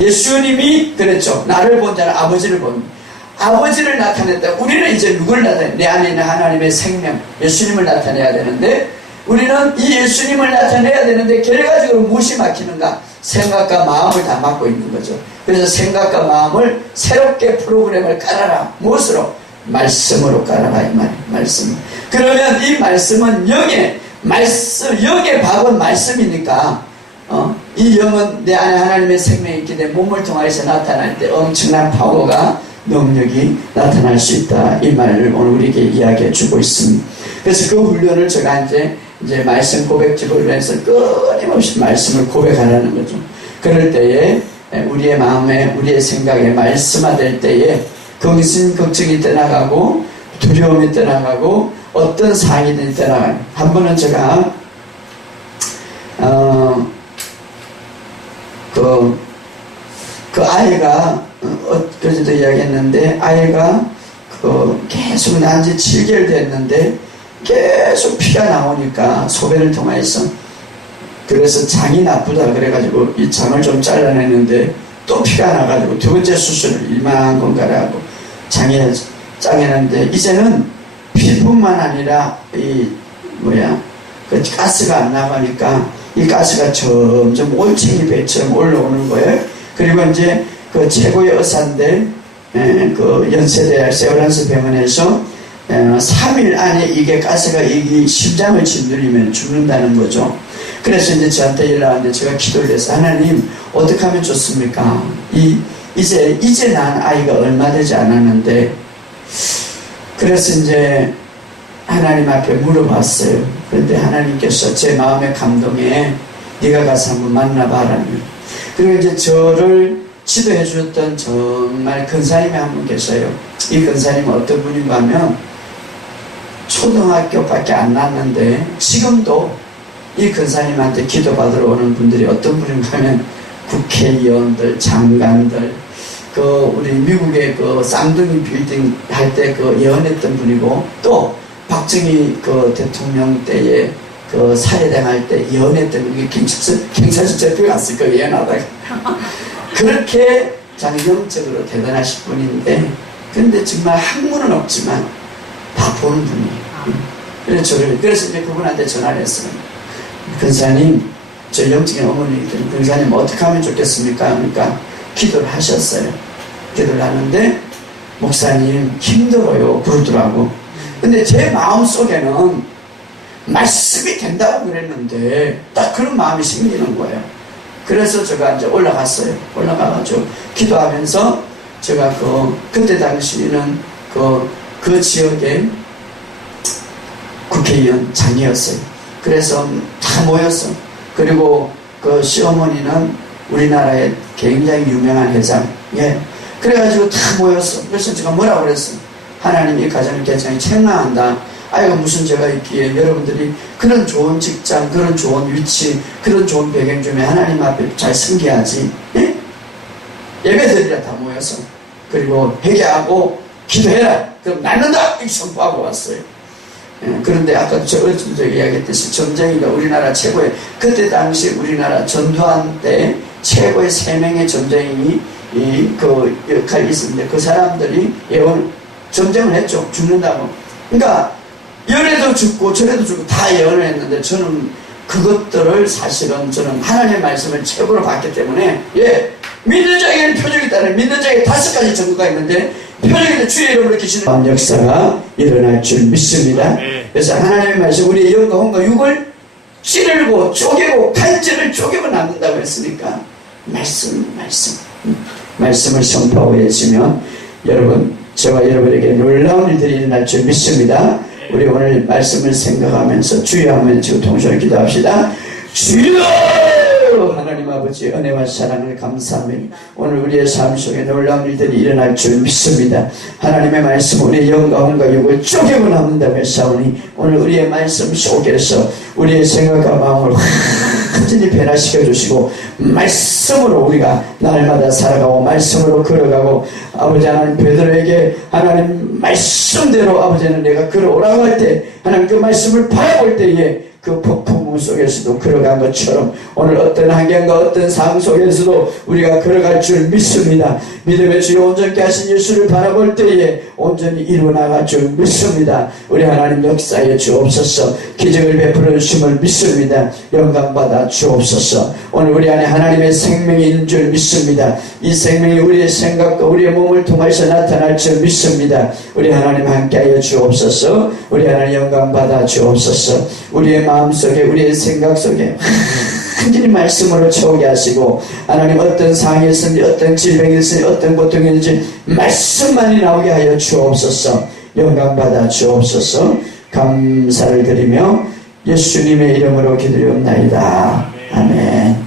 예수님이 그랬죠. 나를 본 자는 아버지를 본. 아버지를 나타냈다. 우리는 이제 누굴 나타내? 내 안에 있는 하나님의 생명, 예수님을 나타내야 되는데 우리는 이 예수님을 나타내야 되는데 결과적으로 무엇이 막히는가? 생각과 마음을 다 막고 있는 거죠. 그래서 생각과 마음을 새롭게 프로그램을 깔아라. 무엇으로? 말씀으로 깔아라 이 말이에요. 말씀. 그러면 이 말씀은 영의 밥은 말씀이니까 이 영은 내 안에 하나님의 생명이 있기 때문에 몸을 통해서 나타날 때 엄청난 파워가 능력이 나타날 수 있다. 이 말을 오늘 우리에게 이야기해 주고 있습니다. 그래서 그 훈련을 제가 이제 말씀 고백집을 위해서 끊임없이 말씀을 고백하라는 거죠. 그럴 때에 우리의 마음에 우리의 생각에 말씀화될 때에 거기서 걱정이 떠나가고 두려움이 떠나가고 어떤 상황이든 떠나가요. 한 번은 제가 그 아이가 그전에도 이야기했는데 아이가 계속 난 지 7개월 됐는데 계속 피가 나오니까 소변을 통해서 그래서 장이 나쁘다 그래가지고 이 장을 좀 잘라냈는데 또 피가 나가지고 두 번째 수술을 이만한 건가를 하고 장에 짜냈는데 이제는 피뿐만 아니라 그 가스가 안 나가니까 이 가스가 점점 올챙이 배처럼 올라오는 거예요. 그리고 이제 그 최고의 의사인데 그 연세대학 세브란스 병원에서 3일 안에 이게 가스가 이 심장을 짓누르면 죽는다는 거죠. 그래서 이제 저한테 연락하는데 제가 기도를 해서 하나님 어떻게 하면 좋습니까? 이제 난 아이가 얼마 되지 않았는데 그래서 이제 하나님 앞에 물어봤어요. 그런데 하나님께서 제 마음의 감동에 네가 가서 한번 만나봐라는. 그리고 이제 저를 지도해 주셨던 정말 근사님이 한 분 계세요. 이 근사님은 어떤 분인가 하면 초등학교밖에 안 났는데 지금도 이 근사님한테 기도받으러 오는 분들이 어떤 분인가 하면 국회의원들, 장관들, 우리 미국의 쌍둥이 빌딩 할 때 예언했던 분이고 또 박정희 대통령 때에 살해당할 때 예언했던 분이 경찰서 잡혀 갔을 거예요. 예언하다가. 그렇게 장영적으로 대단하신 분인데 근데 정말 학문은 없지만 다 보는 분이에요. 그래서 이제 그분한테 전화를 했어요. 근사님, 저 영적인 어머니이기 때문에 근사님 어떻게 하면 좋겠습니까? 그러니까 기도를 하셨어요. 기도를 하는데 목사님 힘들어요 그러더라고. 근데 제 마음속에는 말씀이 된다고 그랬는데 딱 그런 마음이 생기는 거예요. 그래서 제가 이제 올라갔어요. 올라가가지고 기도하면서 제가 그때 당시에는 그 지역의 국회의원 장이었어요. 그래서 다 모였어. 그리고 그 시어머니는 우리나라의 굉장히 유명한 회장. 예. 그래가지고 다 모였어. 그래서 제가 뭐라고 그랬어? 하나님 이 가정을 굉장히 책망한다. 아이가 무슨 죄가 있기에 여러분들이 그런 좋은 직장, 그런 좋은 위치, 그런 좋은 배경 중에 하나님 앞에 잘 섬겨야지. 예? 예배드리라 다 모여서. 그리고 회개하고 기도해라. 그럼 낫는다! 이렇게 선포하고 왔어요. 예, 그런데 아까 전에 이야기했듯이 전쟁이가 우리나라 최고의 그때 당시 우리나라 전두환 때 최고의 3명의 전쟁이 그 역할이 있었는데 그 사람들이 전쟁을 했죠. 죽는다고. 그러니까 열에도 죽고 절에도 죽고 다 예언했는데 저는 그것들을 사실은 저는 하나님의 말씀을 최고로 봤기 때문에 믿는 자에게는 표적이 있다는 믿는 자에게 5가지 증거가 있는데 표적이 주의 이름으로 계시는 역사가 일어날 줄 믿습니다. 그래서 하나님의 말씀 우리의 영과 혼과 육을 찌르고 쪼개고 칼질을 쪼개고 남는다고 했으니까 말씀을 선포하고 외치면 여러분 저와 여러분에게 놀라운 일들이 일어날 줄 믿습니다. 우리 오늘 말씀을 생각하면서 주여 하면 지금 동시에 기도합시다. 주여 하나님 아버지 은혜와 사랑을 감사합니다. 오늘 우리의 삶 속에 놀라운 일들이 일어날 줄 믿습니다. 하나님의 말씀 우리의 영과 혼과 육을 쪼개고 남는다고 했사오니 오늘 우리의 말씀 속에서 우리의 생각과 마음을 완전히 변화시켜 주시고 말씀으로 우리가 날마다 살아가고 말씀으로 걸어가고 아버지 하나님 베드로에게 하나님 말씀대로 아버지는 내가 걸어오라고 할 때 하나님 그 말씀을 바라볼 때에 그 폭풍 속에서도 걸어간 것처럼 오늘 어떤 환경과 어떤 상황 속에서도 우리가 걸어갈 줄 믿습니다. 믿음의 주여 온전케 하신 예수를 바라볼 때에 온전히 이루어나갈 줄 믿습니다. 우리 하나님 역사에 주옵소서. 기적을 베풀어 주심을 믿습니다. 영광받아 주옵소서. 오늘 우리 안에 하나님의 생명이 있는 줄 믿습니다. 이 생명이 우리의 생각과 우리의 몸을 통해서 나타날 줄 믿습니다. 우리 하나님 함께하여 주옵소서. 우리 하나님 영광받아 주옵소서. 우리의 마음속에 우리의 생각 속에 완전히 말씀으로 채우게 하시고 하나님 어떤 상황이 있든지 어떤 질병이 있든지 어떤 고통이 있든지 말씀만이 나오게 하여 주옵소서. 영광받아 주옵소서. 감사를 드리며 예수님의 이름으로 기도리옵나이다. 아멘.